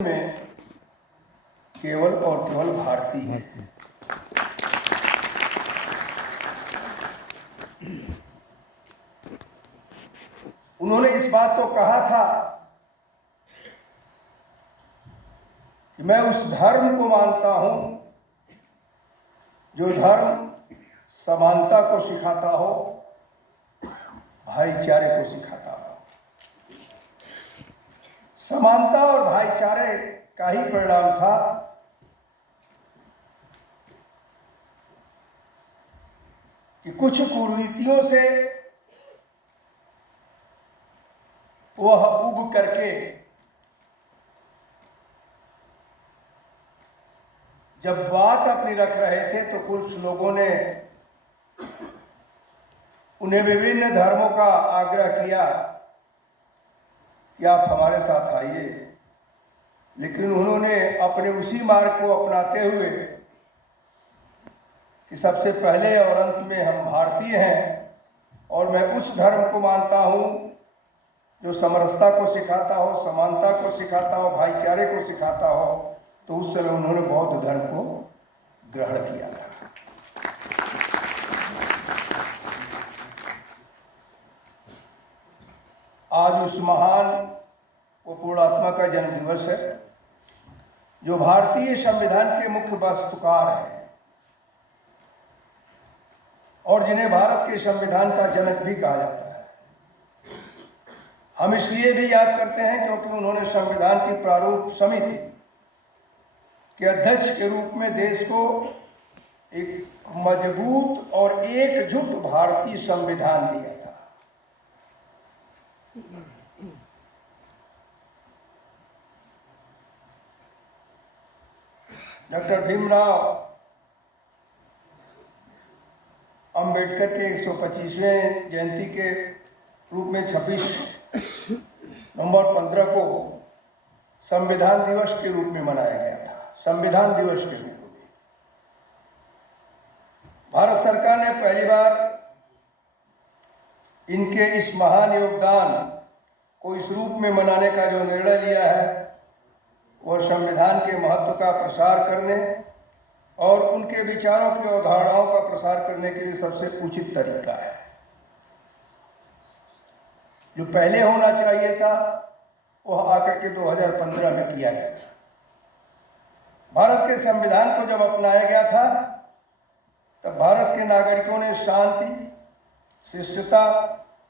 में केवल और केवल भारतीय है। उन्होंने इस बात को कहा था कि मैं उस धर्म को मानता हूं जो धर्म समानता को सिखाता हो, भाईचारे को सिखाता हो। समानता और भाईचारे का ही परिणाम था कि कुछ कुरीतियों से वह उब करके जब बात अपनी रख रहे थे तो कुछ लोगों ने उन्हें विभिन्न धर्मों का आग्रह किया कि आप हमारे साथ आइए, लेकिन उन्होंने अपने उसी मार्ग को अपनाते हुए कि सबसे पहले और अंत में हम भारतीय हैं और मैं उस धर्म को मानता हूं जो समरसता को सिखाता हो, समानता को सिखाता हो, भाईचारे को सिखाता हो, तो उस समय उन्होंने बौद्ध धर्म को ग्रहण किया था। आज उस महान वो पूर्णात्मा का जन्म दिवस है जो भारतीय संविधान के मुख्य वास्तुकार हैं और जिन्हें भारत के संविधान का जनक भी कहा जाता है। हम इसलिए भी याद करते हैं क्योंकि उन्होंने संविधान की प्रारूप समिति के अध्यक्ष के रूप में देश को एक मजबूत और एकजुट भारतीय संविधान दिया था। डॉक्टर भीमराव अंबेडकर के 125वें जयंती के रूप में 26 नवंबर 15 को संविधान दिवस के रूप में मनाया गया था। संविधान दिवस के रूप में भारत सरकार ने पहली बार इनके इस महान योगदान को इस रूप में मनाने का जो निर्णय लिया है वह संविधान के महत्व का प्रसार करने और उनके विचारों की अवधारणाओं का प्रसार करने के लिए सबसे उचित तरीका है। जो पहले होना चाहिए था वह आकर के 2015 में किया गया। भारत के संविधान को जब अपनाया गया था तब भारत के नागरिकों ने शांति, शिष्टता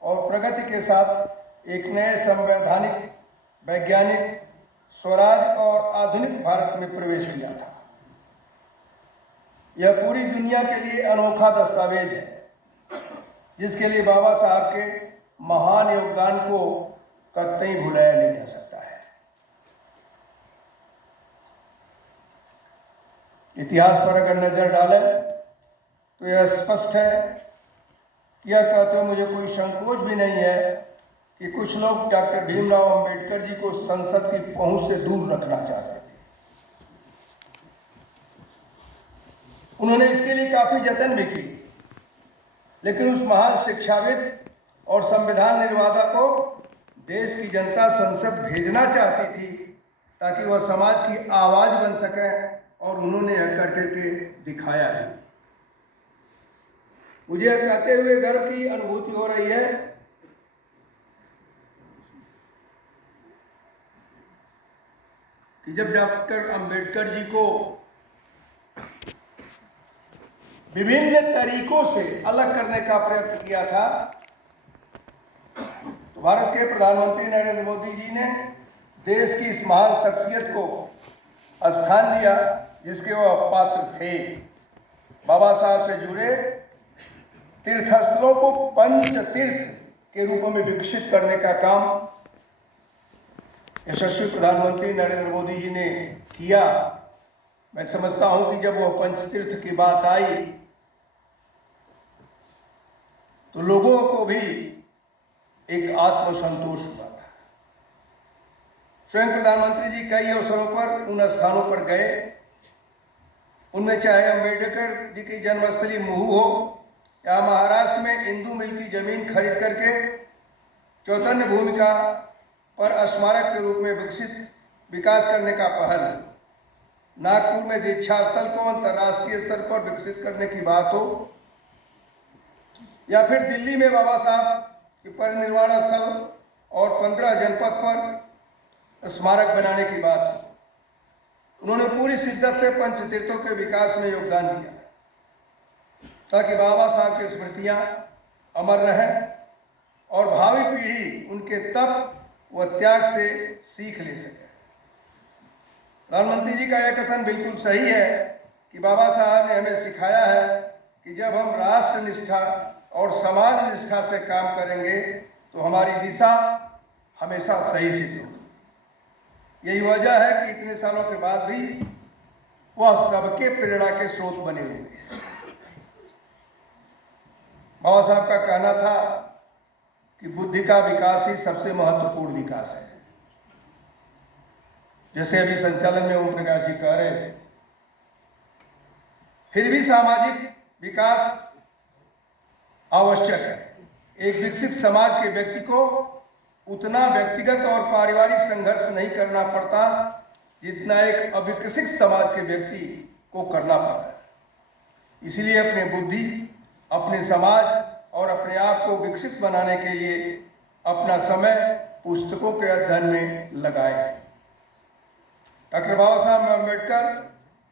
और प्रगति के साथ एक नए संवैधानिक, वैज्ञानिक, स्वराज और आधुनिक भारत में प्रवेश किया था। यह पूरी दुनिया के लिए अनोखा दस्तावेज है जिसके लिए बाबा साहब के महान योगदान को कतई भुलाया नहीं जा सकता है। इतिहास पर अगर नजर डालें तो यह स्पष्ट है कि यह कहते हुए मुझे कोई संकोच भी नहीं है कि कुछ लोग डॉक्टर भीमराव अंबेडकर जी को संसद की पहुंच से दूर रखना चाहते थे। उन्होंने इसके लिए काफी जतन भी की, लेकिन उस महान शिक्षाविद और संविधान निर्माता को देश की जनता संसद भेजना चाहती थी ताकि वह समाज की आवाज बन सके और उन्होंने यह करके दिखाया है। मुझे यह कहते हुए गर्व की अनुभूति हो रही है कि जब डॉक्टर अंबेडकर जी को विभिन्न तरीकों से अलग करने का प्रयत्न किया था तो भारत के प्रधानमंत्री नरेंद्र मोदी जी ने देश की इस महान शख्सियत को स्थान दिया जिसके वह पात्र थे। बाबा साहब से जुड़े तीर्थस्थलों को पंच तीर्थ के रूप में विकसित करने का काम यशस्वी प्रधानमंत्री नरेंद्र मोदी जी ने किया। मैं समझता हूं कि जब वह पंचतीर्थ की बात आई तो लोगों को भी एक आत्मसंतोष हुआ था। स्वयं प्रधानमंत्री जी कई अवसरों पर उन स्थानों पर गए, उनमें चाहे अंबेडकर जी की जन्मस्थली महू हो या महाराष्ट्र में इंदू मिल की जमीन खरीद करके चौतन्य भूमिका पर स्मारक के रूप में विकसित विकास करने का पहल, नागपुर में दीक्षा स्थल को अंतर्राष्ट्रीय स्तर पर विकसित करने की बात हो, या फिर दिल्ली में बाबा साहब के परिनिर्वाण स्थल और 15 जनपद पर स्मारक बनाने की बात हो, उन्होंने पूरी शिद्दत से पंचतीर्थों के विकास में योगदान दिया ताकि बाबा साहब की स्मृतियां अमर रहें और भावी पीढ़ी उनके तप व त्याग से सीख ले सके। प्रधानमंत्री जी का यह कथन बिल्कुल सही है कि बाबा साहब ने हमें सिखाया है कि जब हम राष्ट्र निष्ठा और समाज निष्ठा से काम करेंगे तो हमारी दिशा हमेशा सही सिद्ध होगी। यही वजह है कि इतने सालों के बाद भी वह सबके प्रेरणा के स्रोत बने हुए हैं। बाबा साहब का कहना था कि बुद्धि का विकास ही सबसे महत्वपूर्ण विकास है। जैसे अभी संचालन में ओम प्रकाश जी कह रहे थे, फिर भी सामाजिक विकास आवश्यक है। एक विकसित समाज के व्यक्ति को उतना व्यक्तिगत और पारिवारिक संघर्ष नहीं करना पड़ता जितना एक अविकसित समाज के व्यक्ति को करना पड़ता है। इसलिए अपने बुद्धि, अपने समाज और अपने आप को विकसित बनाने के लिए अपना समय पुस्तकों के अध्ययन में लगाएं। डॉक्टर बाबा साहब अम्बेडकर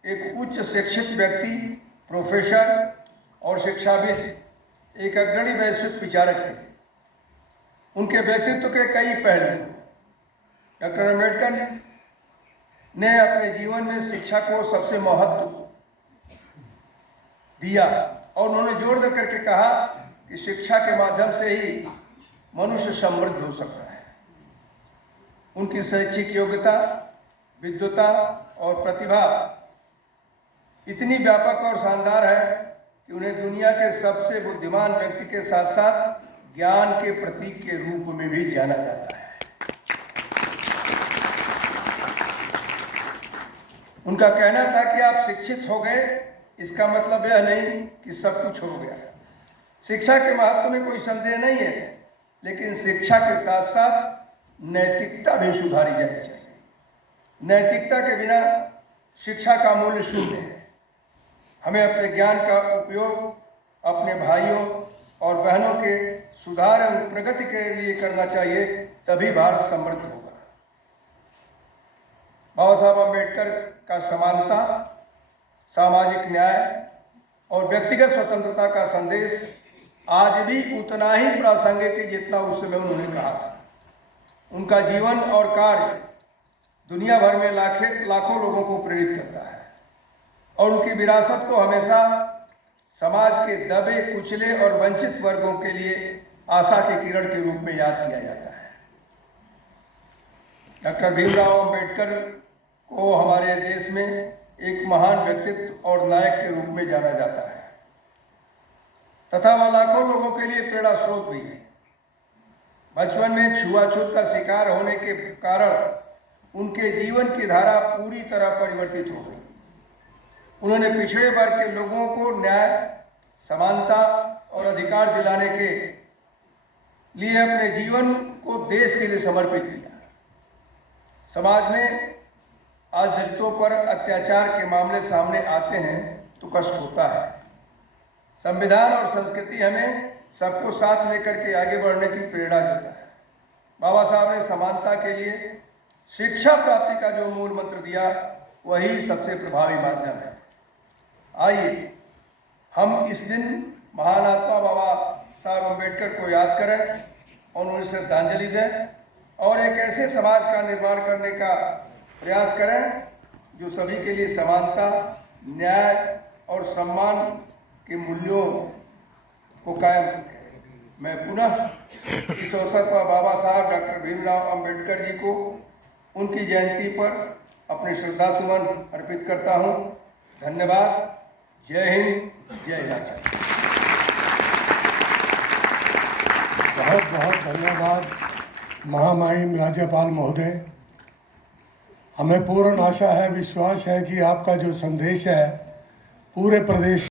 एक उच्च शिक्षित व्यक्ति, प्रोफेसर और शिक्षाविद, एक अग्रणी वैश्विक विचारक थे। उनके व्यक्तित्व के कई पहलू। डॉक्टर अम्बेडकर ने अपने जीवन में शिक्षा को सबसे महत्व दिया और उन्होंने जोर देकर के कहा कि शिक्षा के माध्यम से ही मनुष्य समृद्ध हो सकता है। उनकी शैक्षिक योग्यता, विद्वता और प्रतिभा इतनी व्यापक और शानदार है कि उन्हें दुनिया के सबसे बुद्धिमान व्यक्ति के साथ साथ ज्ञान के प्रतीक के रूप में भी जाना जाता है। उनका कहना था कि आप शिक्षित हो गए, इसका मतलब यह नहीं कि सब कुछ हो गया। शिक्षा के महत्व में कोई संदेह नहीं है, लेकिन शिक्षा के साथ साथ नैतिकता भी सुधारी जानी चाहिए। नैतिकता के बिना शिक्षा का मूल्य शून्य है। हमें अपने ज्ञान का उपयोग अपने भाइयों और बहनों के सुधार एवं प्रगति के लिए करना चाहिए, तभी भारत समृद्ध होगा। बाबा साहब अम्बेडकर का समानता, सामाजिक न्याय और व्यक्तिगत स्वतंत्रता का संदेश आज भी उतना ही प्रासंगिक है जितना उस समय उन्होंने कहा था। उनका जीवन और कार्य दुनिया भर में लाखों लोगों को प्रेरित करता है और उनकी विरासत को हमेशा समाज के दबे, कुचले और वंचित वर्गों के लिए आशा के किरण के रूप में याद किया जाता है। डॉक्टर भीमराव अम्बेडकर को हमारे देश में एक महान व्यक्तित्व और नायक के रूप में जाना जाता है तथा वह लाखों लोगों के लिए प्रेरणा स्रोत भी है। बचपन में छुआछूत का शिकार होने के कारण उनके जीवन की धारा पूरी तरह परिवर्तित हो गई। उन्होंने पिछड़े वर्ग के लोगों को न्याय, समानता और अधिकार दिलाने के लिए अपने जीवन को देश के लिए समर्पित किया। समाज में आज दलितों पर अत्याचार के मामले सामने आते हैं तो कष्ट होता है। संविधान और संस्कृति हमें सबको साथ लेकर के आगे बढ़ने की प्रेरणा देता है। बाबा साहब ने समानता के लिए शिक्षा प्राप्ति का जो मूल मंत्र दिया, वही सबसे प्रभावी माध्यम है। आइए हम इस दिन महान आत्मा बाबा साहब अम्बेडकर को याद करें और उन्हें श्रद्धांजलि दें और एक ऐसे समाज का निर्माण करने का प्रयास करें जो सभी के लिए समानता, न्याय और सम्मान के मूल्यों को कायम रखे। मैं पुनः इस अवसर पर बाबा साहब डॉक्टर भीमराव अम्बेडकर जी को उनकी जयंती पर अपने श्रद्धा सुमन अर्पित करता हूँ। धन्यवाद। जय हिंद, जय राजा। बहुत बहुत धन्यवाद महामहिम राज्यपाल महोदय। हमें पूर्ण आशा है, विश्वास है कि आपका जो संदेश है पूरे प्रदेश